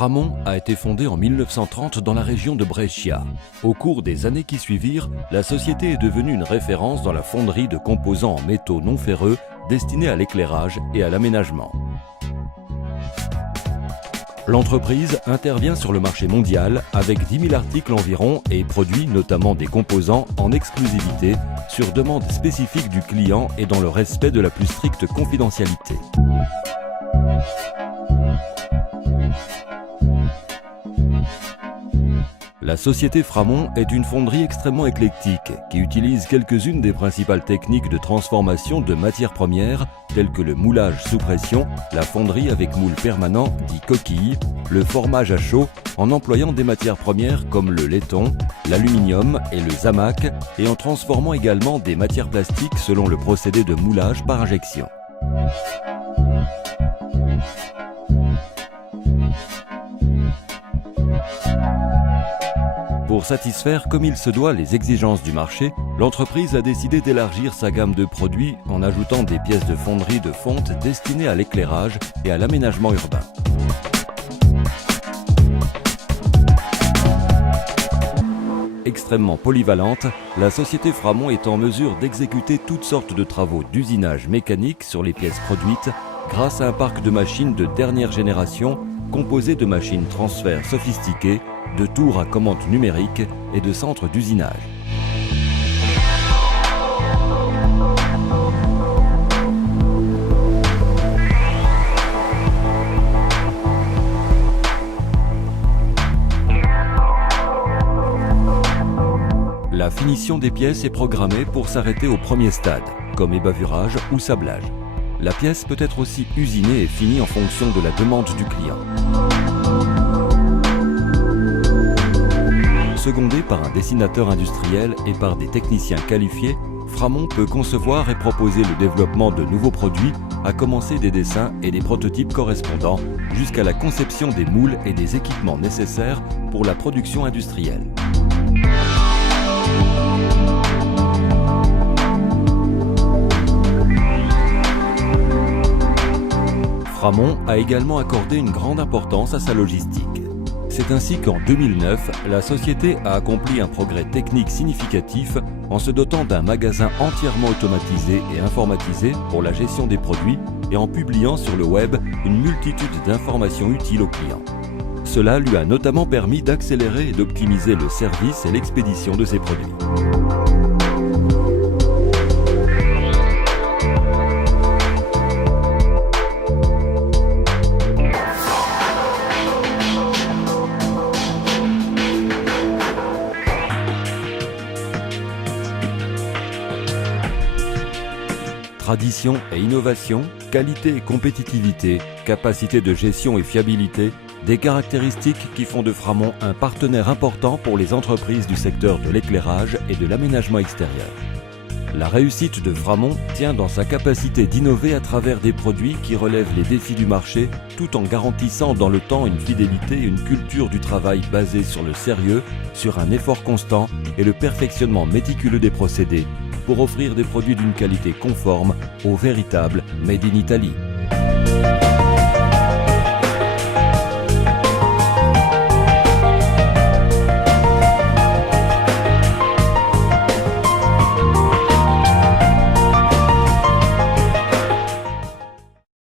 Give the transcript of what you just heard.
Framont a été fondée en 1930 dans la région de Brescia. Au cours des années qui suivirent, la société est devenue une référence dans la fonderie de composants en métaux non ferreux destinés à l'éclairage et à l'aménagement. L'entreprise intervient sur le marché mondial avec 10 000 articles environ et produit notamment des composants en exclusivité sur demande spécifique du client et dans le respect de la plus stricte confidentialité. La société Framont est une fonderie extrêmement éclectique qui utilise quelques-unes des principales techniques de transformation de matières premières telles que le moulage sous pression, la fonderie avec moule permanent dit coquille, le formage à chaud en employant des matières premières comme le laiton, l'aluminium et le zamac et en transformant également des matières plastiques selon le procédé de moulage par injection. Pour satisfaire comme il se doit les exigences du marché, l'entreprise a décidé d'élargir sa gamme de produits en ajoutant des pièces de fonderie de fonte destinées à l'éclairage et à l'aménagement urbain. Extrêmement polyvalente, la société Framont est en mesure d'exécuter toutes sortes de travaux d'usinage mécanique sur les pièces produites grâce à un parc de machines de dernière génération composé de machines transfert sophistiquées, de tours à commande numérique et de centres d'usinage. La finition des pièces est programmée pour s'arrêter au premier stade, comme ébavurage ou sablage. La pièce peut être aussi usinée et finie en fonction de la demande du client. Secondé par un dessinateur industriel et par des techniciens qualifiés, Framont peut concevoir et proposer le développement de nouveaux produits, à commencer des dessins et des prototypes correspondants, jusqu'à la conception des moules et des équipements nécessaires pour la production industrielle. Framont a également accordé une grande importance à sa logistique. C'est ainsi qu'en 2009, la société a accompli un progrès technique significatif en se dotant d'un magasin entièrement automatisé et informatisé pour la gestion des produits et en publiant sur le web une multitude d'informations utiles aux clients. Cela lui a notamment permis d'accélérer et d'optimiser le service et l'expédition de ses produits. Tradition et innovation, qualité et compétitivité, capacité de gestion et fiabilité, des caractéristiques qui font de Framont un partenaire important pour les entreprises du secteur de l'éclairage et de l'aménagement extérieur. La réussite de Framont tient dans sa capacité d'innover à travers des produits qui relèvent les défis du marché tout en garantissant dans le temps une fidélité et une culture du travail basée sur le sérieux, sur un effort constant et le perfectionnement méticuleux des procédés pour offrir des produits d'une qualité conforme au véritable Made in Italy.